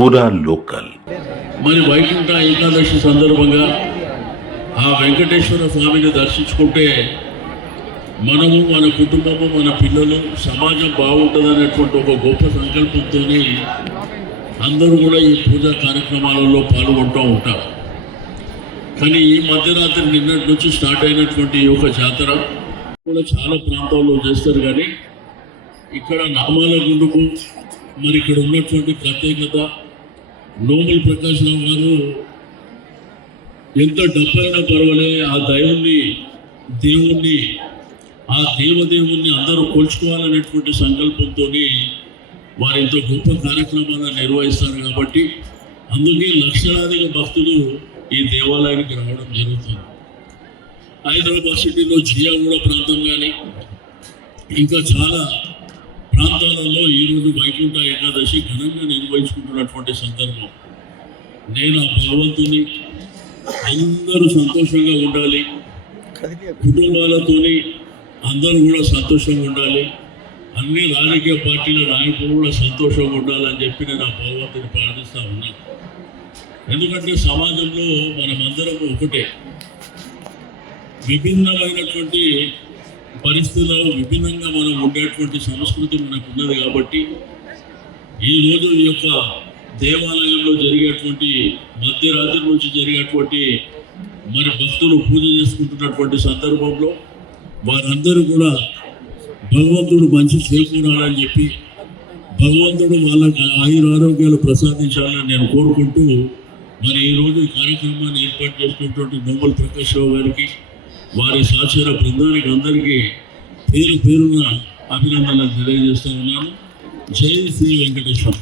పూరా లోకల్. మరి వైకుంఠ ఏకాదశి సందర్భంగా ఆ వెంకటేశ్వర స్వామిని దర్శించుకుంటే మనము, మన కుటుంబము, మన పిల్లలు, సమాజం బాగుంటుందనేటువంటి ఒక గొప్ప సంకల్పంతో అందరూ కూడా ఈ పూజా కార్యక్రమాలలో పాల్గొంటూ ఉంటారు. కానీ ఈ మధ్యరాత్రి నిన్నటి నుంచి స్టార్ట్ అయినటువంటి ఈ యొక్క జాతర కూడా చాలా ప్రాంతాల్లో చేస్తారు. కానీ ఇక్కడ నామాల గుండుకు మరి ఇక్కడ ఉన్నటువంటి ప్రత్యేకత, నోముల ప్రకాశ్ రావు గారు ఎంత డబ్బైనా పర్వాలే ఆ దేవుణ్ణి ఆ దేవదేవుణ్ణి అందరూ కొలుచుకోవాలనేటువంటి సంకల్పంతో వారు ఎంతో గొప్ప కార్యక్రమాలను నిర్వహిస్తారు. కాబట్టి అందుకే లక్షలాదిగా భక్తులు ఈ దేవాలయానికి రావడం జరుగుతుంది. హైదరాబాద్ సిటీలో జియాగూడ ప్రాంతం కానీ ఇంకా చాలా ప్రాంతాలలో ఈరోజు వైకుంఠ ఏకాదశి ఘనంగా నిర్వహించుకుంటున్నటువంటి సందర్భం. నేను ఆ భగవంతుని అందరూ సంతోషంగా ఉండాలి, కుటుంబాలతోని అందరూ కూడా సంతోషంగా ఉండాలి, అన్ని రాజకీయ పార్టీల నాయకులు కూడా సంతోషంగా ఉండాలని చెప్పి నేను ఆ భగవంతుని ప్రార్థిస్తూ ఉన్నాను. ఎందుకంటే సమాజంలో మనమందరము ఒకటే, విభిన్నమైనటువంటి పరిస్థితుల్లో విభిన్నంగా మనం ఉండేటువంటి సంస్కృతి మనకు ఉన్నది. కాబట్టి ఈరోజు ఈ యొక్క దేవాలయంలో జరిగేటువంటి మధ్యరాత్రి నుంచి జరిగేటువంటి మరి భక్తులు పూజ చేసుకుంటున్నటువంటి సందర్భంలో వారందరూ కూడా భగవంతుడు మంచి చేకూరాలని చెప్పి భగవంతుడు వాళ్ళకి ఆరోగ్యాలు ప్రసాదించాలని నేను కోరుకుంటూ మరి ఈరోజు ఈ కార్యక్రమాన్ని ఏర్పాటు చేసినటువంటి నోముల ప్రకాష్ రావు గారికి, వారి సహచర బృందానికి అందరికీ పేరున అభినందనలు తెలియజేస్తూ ఉన్నాను. జై శ్రీ వెంకటేశ్వర.